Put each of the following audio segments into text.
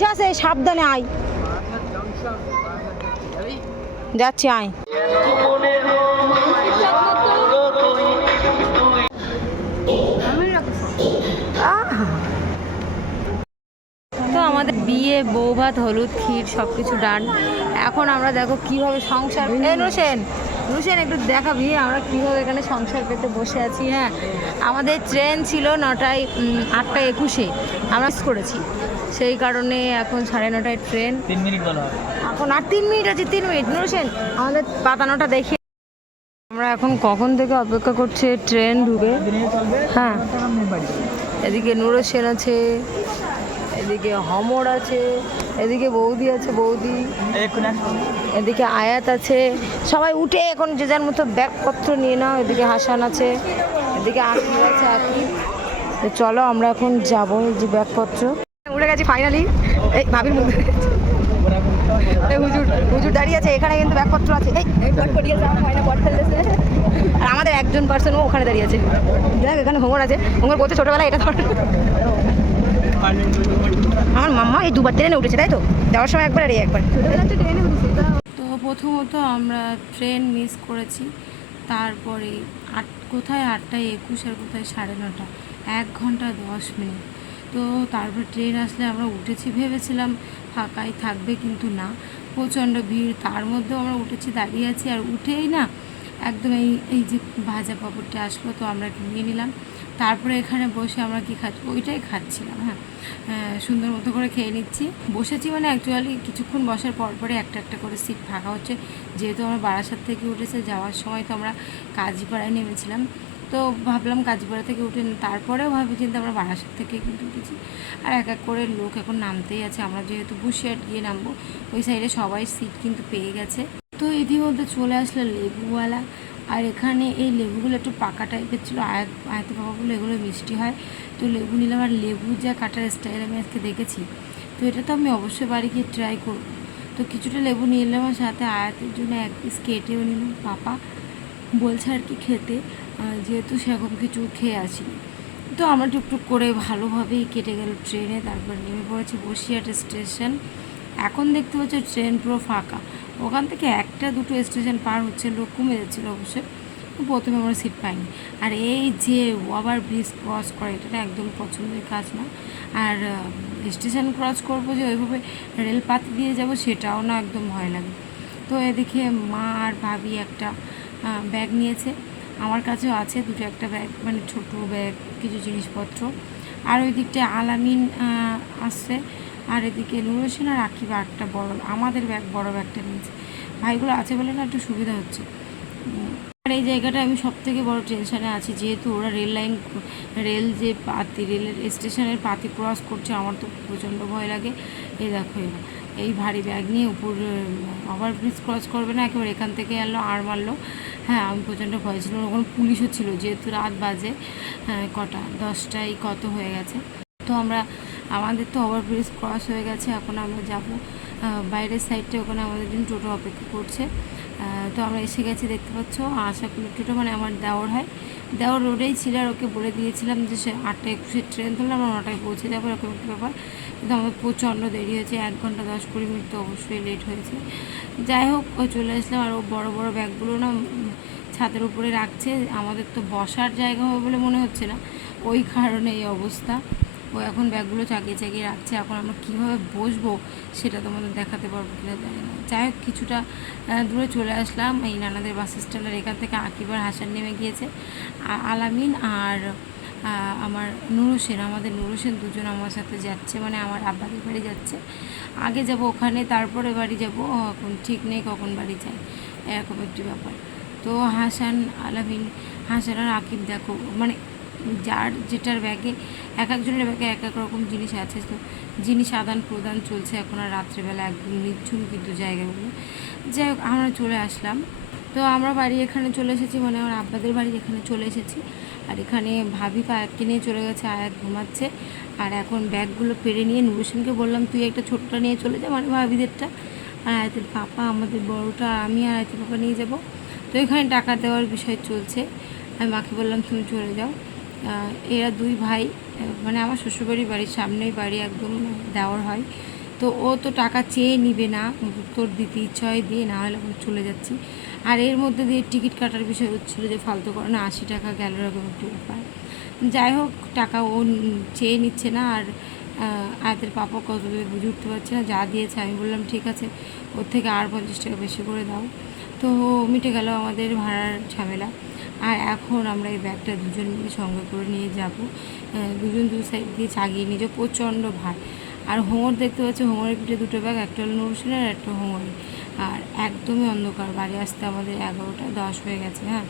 Police আছে, সাবধানে আয়। যাচ্ছি, আয়। তো আমাদের বিয়ে, বৌভাত, হলুদ, ক্ষীর সব কিছু ডান। এখন আমরা দেখো কিভাবে সংসার, রুশেন একটু দেখাবি আমরা কীভাবে এখানে সংসার পেতে বসে আছি। হ্যাঁ, আমাদের ট্রেন ছিল 9টায়, 8টা 21-এ আমরা মিস করেছি, সেই কারণে এখন 9:30টায় ট্রেন। 3 মিনিট বলো, এখন আর 3 মিনিট আছে, 3 মিনিট। নুরসেন আমাদের পাতানোটা দেখি। আমরা এখন কখন থেকে অপেক্ষা করছি ট্রেন ঢুকে। হ্যাঁ, এদিকে নুরসেন আছে, এদিকে হমর আছে, এদিকে বৌদি আছে, বৌদি, এদিকে আয়াত আছে। সবাই উঠে এখন যে যার মতো ব্যাগপত্র নিয়ে নাও। এদিকে হাসান আছে, এদিকে আকিব আছে, আকিব। তো চলো আমরা এখন যাবো, যে ব্যাগপত্র উঠে গেছি ফাইনালি। এই ভাবির মধ্যে হুজুর হুজুর দাঁড়িয়ে আছে, এখানে কিন্তু ব্যাগপত্র আছে। আর আমাদের একজন পার্সন ও ওখানে দাঁড়িয়ে আছে। দেখ এখানে হোমর আছে, হোমর বলছে ছোটোবেলায় এটা ধর। আমার মাম্মা এই 2বার ট্রেনে উঠেছে, তাই তো? যাওয়ার সময় একবার আর একবার। তো প্রথমত আমরা ট্রেন মিস করেছি, তারপরে কোথায় 8টা 21 আর কোথায় 9:30, 1 ঘন্টা 10 মিনিট। তো তারপর ট্রেন আসলে আমরা উঠেছি, ভেবেছিলাম ফাঁকাই থাকবে, কিন্তু না, প্রচণ্ড ভিড়। তার মধ্যেও আমরা উঠেছি, দাঁড়িয়ে আছি, আর উঠেই না একদম এই যে ভাজা পাঁপড়টা আসলো, তো আমরা একটু নিয়ে নিলাম। তারপরে এখানে বসে আমরা কি খাচ্ছি, ওইটাই খাচ্ছিলাম। হ্যাঁ, সুন্দর মতো করে খেয়ে নিচ্ছি। বসেছি মানে অ্যাকচুয়ালি কিছুক্ষণ বসার পরপরই একটা একটা করে সিট ফাঁকা হচ্ছে, যেহেতু আমরা বারাসাত থেকে উঠেছে। যাওয়ার সময় তো আমরা কাজীপাড়ায় নেমেছিলাম, তো ভাবলাম কাজীপাড়া থেকে উঠে, তারপরেও ভাবি চিন্তা আমরা বারাসাত থেকে কিন্তু উঠেছি। আর এক এক করে লোক এখন নামতেই আছে। আমরা যেহেতু বসিরহাট গিয়ে নামবো, ওই সাইডে সবাই সিট কিন্তু পেয়ে গেছে। তো ইতিমধ্যে চলে আসলো লেবুওয়ালা। আর এখানে এই লেবুগুলো একটু পাকা টাইপের ছিল, আয়তে পাকাগুলো, এগুলো মিষ্টি হয়। তো লেবু নিলাম, আর লেবু যা কাটার স্টাইল আমি আজকে দেখেছি, তো এটা তো আমি অবশ্যই বাড়ি গিয়ে ট্রাই করব। তো কিছুটা লেবু নিয়ে নিলাম, আর সাথে আয়াতের জন্য 1 পিস কেটেও নিলাম। পাপা বলছে আর কি খেতে, যেহেতু সেরকম কিছু খেয়ে আসিনি। তো আমরা টুকটুক করে ভালোভাবেই কেটে গেল ট্রেনে। তারপর নেমে পড়েছি বসিরহাট স্টেশন। এখন দেখতে পাচ্ছি ট্রেন পুরো ফাঁকা। ওখান থেকে 1টা 2টো স্টেশন পার হচ্ছে, লোক কমে যাচ্ছিলো অবশ্যই। প্রথমে আমরা সিট পাইনি। আর এই যে ওভার ব্রিজ ক্রস করে, এটা একদম পছন্দের কাজ না। আর স্টেশন ক্রস করবো যে ওইভাবে রেলপাতি দিয়ে যাব, সেটাও না, একদম ভয় লাগে। তো এদিকে মা আর ভাবি একটা ব্যাগ নিয়েছে, আমার কাছেও আছে দুটো, একটা ব্যাগ মানে ছোটো ব্যাগ, কিছু জিনিসপত্র। আর ওই দিকটায় আলামিন আসছে, আর এদিকে নুর হোসেন আর আকিব একটা বড়, আমাদের ব্যাগ, বড় ব্যাগটা নিয়েছে। ভাইগুলো আছে বলে না একটু সুবিধা হচ্ছে। আর এই জায়গাটা আমি সব থেকে বড় টেনশানে আছি, যেহেতু ওরা রেল যে পাতি, রেলের স্টেশনের পাতি ক্রস করছে, আমার তো প্রচণ্ড ভয় লাগে। এই দেখো এরা এই ভারী ব্যাগ নিয়ে উপর ওভারব্রিজ ক্রস করবে না, একেবারে এখান থেকে এলো আর মারলো। হ্যাঁ, আমি প্রচণ্ড ভয় ছিল। ওখানে পুলিশও ছিল, যেহেতু রাত বাজে কটা 10টায় কত হয়ে গেছে। তো আমাদের তো ওভারব্রিজ ক্রস হয়ে গেছে, এখন আমরা যাব বাইরের সাইডটা, ওখানে আমাদের জন্য টোটো অপেক্ষা করছে। তো আমরা এসে গেছি, দেখতে পাচ্ছ। আশাকুনি টোটো মানে আমার দেওর হয়, দেওর রোডেই ছিল। আর ওকে বলে দিয়েছিলাম যে সে 8টা 21-এর ট্রেন ধরলে আমরা 9টায় পৌঁছে যাবো, এরকম একটা ব্যাপার। কিন্তু আমাদের প্রচণ্ড দেরি হয়েছে, 1 ঘন্টা 10-20 মিনিট তো অবশ্যই লেট হয়েছে। যাই হোক, ও চলে আসলাম। আর ও বড় বড় ব্যাগগুলো না ছাদের উপরে রাখছে, আমাদের তো বসার জায়গা হবে বলে মনে হচ্ছে না, ওই কারণে এই অবস্থা। ও এখন ব্যাগগুলো চাগিয়ে চাগিয়ে রাখছে। এখন আমরা কীভাবে বসবো সেটা তোমাদের দেখাতে পারবো কিনা জানি না। যাই হোক, কিছুটা দূরে চলে আসলাম এই নানাদের বাস স্ট্যান্ডের। এখান থেকে আকিব আর হাসান নেমে গিয়েছে, আলামিন আর আমার নুর হোসেন, আমাদের নুর হোসেন দুজন আমার সাথে যাচ্ছে, মানে আমার আব্বাদের বাড়ি যাচ্ছে। আগে যাব ওখানে, তারপরে বাড়ি যাব, এখন ঠিক নেই কখন বাড়ি যায়, এরকম একটি ব্যাপার। তো আলামিন, হাসান আর আকিব দেখো, মানে যার যেটার ব্যাগে, এক একজনের ব্যাগে এক এক রকম জিনিস আছে। তো জিনিস আদান প্রদান চলছে এখন। আর রাত্রেবেলা একদম নির্ঝুম কিন্তু জায়গাগুলো। যাই হোক, আমরা চলে আসলাম। তো আমরা বাড়ি এখানে চলে এসেছি, মানে আমার আব্বাদের বাড়ি এখানে চলে এসেছি। আর এখানে ভাবি তো আয়াতকে নিয়ে চলে গেছে, আয়াত ঘুমাচ্ছে। আর এখন ব্যাগগুলো পেরে নিয়ে নুর হোসেনকে বললাম তুই একটা ছোট্টটা নিয়ে চলে যা, মানে ভাবিদেরটা। আর আয়াতের পাপা, আমাদের বড়োটা, আমি আর আয়াতের পাপা নিয়ে যাব। তো এখানে টাকা দেওয়ার বিষয় চলছে। আমি মাকে বললাম তুমি চলে যাও। এরা 2 ভাই, মানে আমার শ্বশুরবাড়ির বাড়ির সামনেই বাড়ি, একদম দেওয়ার হয়। তো ও তো টাকা চেয়ে নিবে না, তোর দিতে ইচ্ছা হয় দিয়ে, না হলে আমি চলে যাচ্ছি। আর এর মধ্যে দিয়ে টিকিট কাটার বিষয় হচ্ছিলো যে ফালতু করে না, 80 টাকা গেল এরকম একটু ব্যাপার। যাই হোক, টাকা ও চেয়ে নিচ্ছে না। আর আয়াতের পাপা কত দেবে বুঝে উঠতে পারছে না, যা দিয়েছে আমি বললাম ঠিক আছে, ওর থেকে আর 50 টাকা বেশি করে দাও। তো মিটে গেল আমাদের ভাড়ার ঝামেলা। আর এখন আমরা এই ব্যাগটা দুজন মিলে সঙ্গে করে নিয়ে যাব। দুজন দু সাইড দিয়ে চাগিয়ে নিয়ে যাবো, প্রচণ্ড ভার। আর হোমর দেখতে পাচ্ছি, হোমরের পিঠে দুটো ব্যাগ, একটা হলো নুরসিনের আর একটা হোমরে। আর একদমই অন্ধকার, বাড়ি আসতে আমাদের 11টা 10 হয়ে গেছে। হ্যাঁ,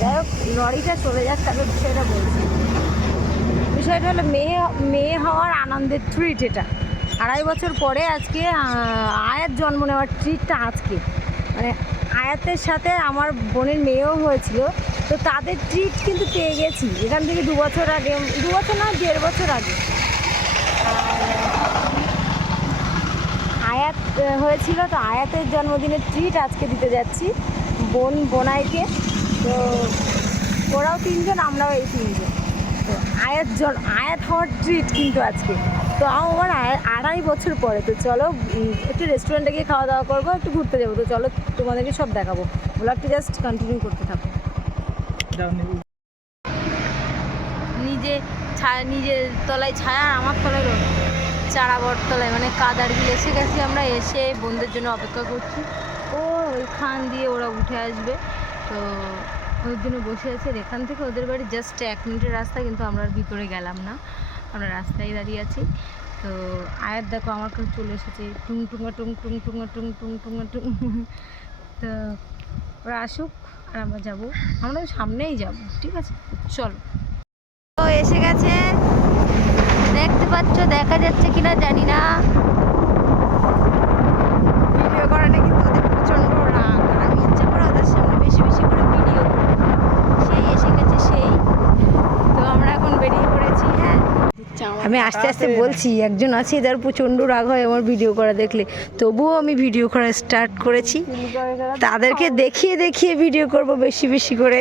যাই হোক, লরিটা চলে যাচ্ছে। আমি বিষয়টা বলছি, বিষয়টা হলো মেয়ে মেয়ে হওয়ার আনন্দের ট্রিট এটা। 2.5 বছর পরে আজকে আয়াত জন্ম নেওয়ার ট্রিটটা আজকে, মানে আয়াতের সাথে আমার বোনের মেয়েও হয়েছিল, তো তাদের ট্রিট কিন্তু পেয়ে গেছি এখান থেকে 2 বছর আগে, 2 বছর না 1.5 বছর আগে। আয়াত হয়েছিল, তো আয়াতের জন্মদিনের ট্রিট আজকে দিতে যাচ্ছি বোনাইকে। তো ওরাও 3জন, আমরাও এই 3জন। তো আয়াত হওয়ার ট্রিট কিন্তু আজকে। তো আমার 2.5 বছর পরে। তো চলো একটু রেস্টুরেন্টে গিয়ে খাওয়া দাওয়া করবো, একটু ঘুরতে যাবো। তো চলো তোমাদেরকে সব দেখাবো, ব্লগটি জাস্ট কন্টিনিউ করতে থাকো। নিজের তলায় ছায়া, আমার তলায় রোদ, চারাবর তলায়, মানে কাদারবিল এসে গেছি আমরা। এসে বোনদের জন্য অপেক্ষা করছি। ওইখান দিয়ে ওরা উঠে আসবে, তো ওদের জন্য বসে আছে। এখান থেকে ওদের বাড়ি জাস্ট 1 মিনিটের রাস্তা, কিন্তু আমরা ভিতরে গেলাম না, আমরা রাস্তায় দাঁড়িয়ে আছি। তো আয়াত দেখো আমার কাছে চলে এসেছে, টুং টুঙা টুং টুং টুঙা টুং টুং টুঙা টুং। তো ওরা আসুক আর আমরা যাবো, আমরা সামনেই যাব, ঠিক আছে চলো। তো এসে গেছে, দেখতে পাচ্ছ, দেখা যাচ্ছে কিনা জানি না। ভিডিও করা নাকি তোদের প্রচণ্ড রাগ, আমি ইচ্ছা করে ওদের সামনে বেশি বেশি করে ভিডিও করি। সেই এসে গেছে সেই। তো আমরা এখন বেরিয়ে পড়েছি। হ্যাঁ, আমি আস্তে আস্তে বলছি, একজন আছে যার প্রচণ্ড রাগ হয় আমার ভিডিও করা দেখলে, তবুও আমি ভিডিও করা স্টার্ট করেছি। তাদেরকে দেখিয়ে দেখিয়ে ভিডিও করব বেশি বেশি করে।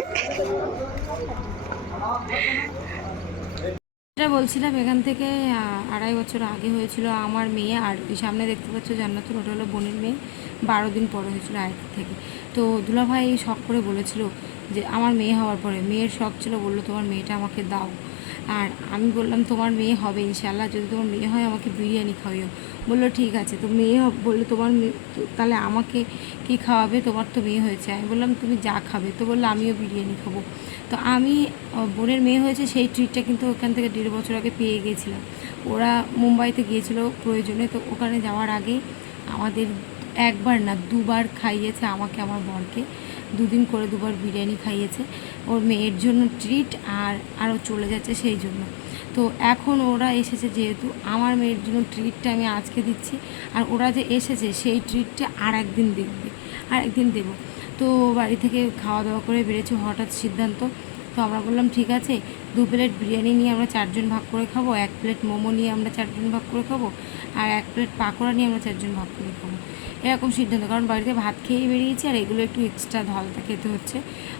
এটা বলছিলাম, এখান থেকে 2.5 বছর আগে হয়েছিল আমার মেয়ে। আর সামনে দেখতে পাচ্ছ জান্নাতুল, ওটা হলো বোনের মেয়ে, 12 দিন পরে হয়েছিল আয়াতের থেকে। তো দুলাভাই শখ করে বলেছিল যে আমার মেয়ে হওয়ার পরে, মেয়ের শখ ছিল, বললো তোমার মেয়েটা আমাকে দাও। আর আমি বললাম তোমার মেয়ে হবে ইনশাল্লাহ, যদি তোমার মেয়ে হয় আমাকে বিরিয়ানি খাওয়াইও। বললো ঠিক আছে। তো মেয়ে বললো তোমার মেয়ে, তাহলে আমাকে কি খাওয়াবে, তোমার তো মেয়ে হয়েছে। আমি বললাম তুমি যা খাবে। তো বললো আমিও বিরিয়ানি খাবো। তো আমি বোনের মেয়ে হয়েছে সেই ট্রিটটা কিন্তু ওখান থেকে 1.5 বছর আগে পেয়ে গিয়েছিলাম। ওরা মুম্বাইতে গিয়েছিল প্রয়োজনে, তো ওখানে যাওয়ার আগে আমাদের একবার না 2বার খাইয়েছে আমাকে, আমার বরকে 2 দিন করে 2বার বিরিয়ানি খাইয়েছে ওর মেয়ের জন্য ট্রিট। আর আরও চলে যাচ্ছে সেই জন্য। তো এখন ওরা এসেছে যেহেতু, আমার মেয়ের জন্য ট্রিটটা আমি আজকে দিচ্ছি। আর ওরা যে এসেছে সেই ট্রিটটা আর একদিন দেখবে, আর একদিন দেবো। তো বাড়ি থেকে খাওয়া দাওয়া করে বেরিয়েছি, হঠাৎ সিদ্ধান্ত। তো আমরা বললাম ঠিক আছে, 2 প্লেট বিরিয়ানি নিয়ে আমরা 4 জন ভাগ করে খাবো, 1 প্লেট মোমো নিয়ে আমরা 4 জন ভাগ করে খাবো, আর 1 প্লেট পাকোড়া নিয়ে আমরা 4 জন ভাগ করে খাবো, এরকম সিদ্ধান্ত। কারণ বাড়িতে ভাত খেয়েই বেরিয়েছি, আর এগুলো একটু এক্সট্রা ধালটা খেতে হচ্ছে,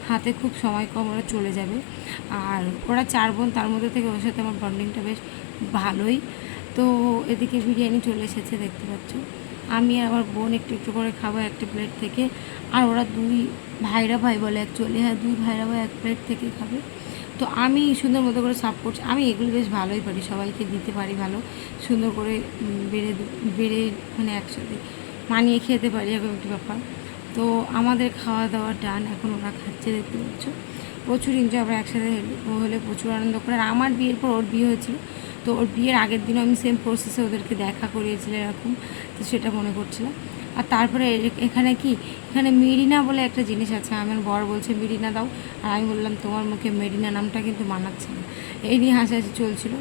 হাতে খুব সময় কম, ওরা চলে যাবে। আর ওরা 4 বোন, তার মধ্যে থেকে ওর সাথে আমার বন্ডিংটা বেশ ভালোই। তো এদিকে বিরিয়ানি চলে এসেছে দেখতে পাচ্ছ। আমি আর আমার বোন একটু একটু করে খাবো একটা প্লেট থেকে। আর ওরা 2 ভাইরা ভাই বলে অ্যাকচুয়ালি, হ্যাঁ 2 ভাইরা ভাই 1 প্লেট থেকে খাবে। তো আমি সুন্দর মতো করে সার্ভ করছি। আমি এগুলো বেশ ভালোই পারি, সবাইকে দিতে পারি ভালো সুন্দর করে, বেড়ে বেড়ে মানে একসাথে মানিয়ে খেতে পারি, এরকম একটি ব্যাপার। তো আমাদের খাওয়া দাওয়া ডান, এখন ওরা খাচ্ছে দেখতে পাচ্ছ। প্রচুর এনজয়, আমরা একসাথে হলে প্রচুর আনন্দ করে। আর আমার বিয়ের পর ওর বিয়ে হয়েছিল, তো ওর বিয়ের আগের দিনও আমি সেম প্রসেসে ওদেরকে দেখা করিয়েছিলাম এরকম, তো সেটা মনে করছিলাম। আর তারপরে এখানে কি, এখানে মেরিনা বলে একটা জিনিস আছে, আমার বর বলছে মেরিনা দাও, আর আমি বললাম তোমার মুখে মেরিনা নামটা কিন্তু মানাচ্ছে না, এই নিয়ে হাসাহাসি চলছিল।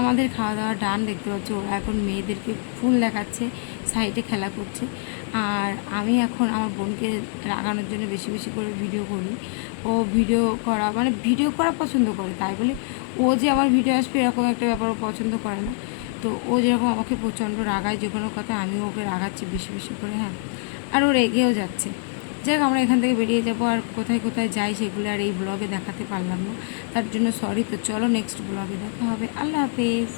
আমাদের খাওয়া দাওয়া ডান দেখতে পাচ্ছি। ওরা এখন মেয়েদেরকে ফুল দেখাচ্ছে, সাইডে খেলা করছে। আর আমি এখন আমার বোনকে রাগানোর জন্য বেশি বেশি করে ভিডিও করি। ও ভিডিও করা মানে ভিডিও করা পছন্দ করে, তাই বলে ও যে আমার ভিডিও আসবে এরকম একটা ব্যাপার ও পছন্দ করে না। তো ও যেরকম আমাকে প্রচণ্ড রাগায় যে কোনো কথা, আমিও ওকে রাগাচ্ছি বেশি বেশি করে। হ্যাঁ, আর ও রেগেও যাচ্ছে। যাই হোক, আমরা এখান থেকে বেরিয়ে যাবো। আর কোথায় কোথায় যাই সেগুলো আর এই ব্লগে দেখাতে পারলাম না, তার জন্য সরি। তো চলো নেক্সট ব্লগে দেখা হবে, আল্লাহ হাফেজ।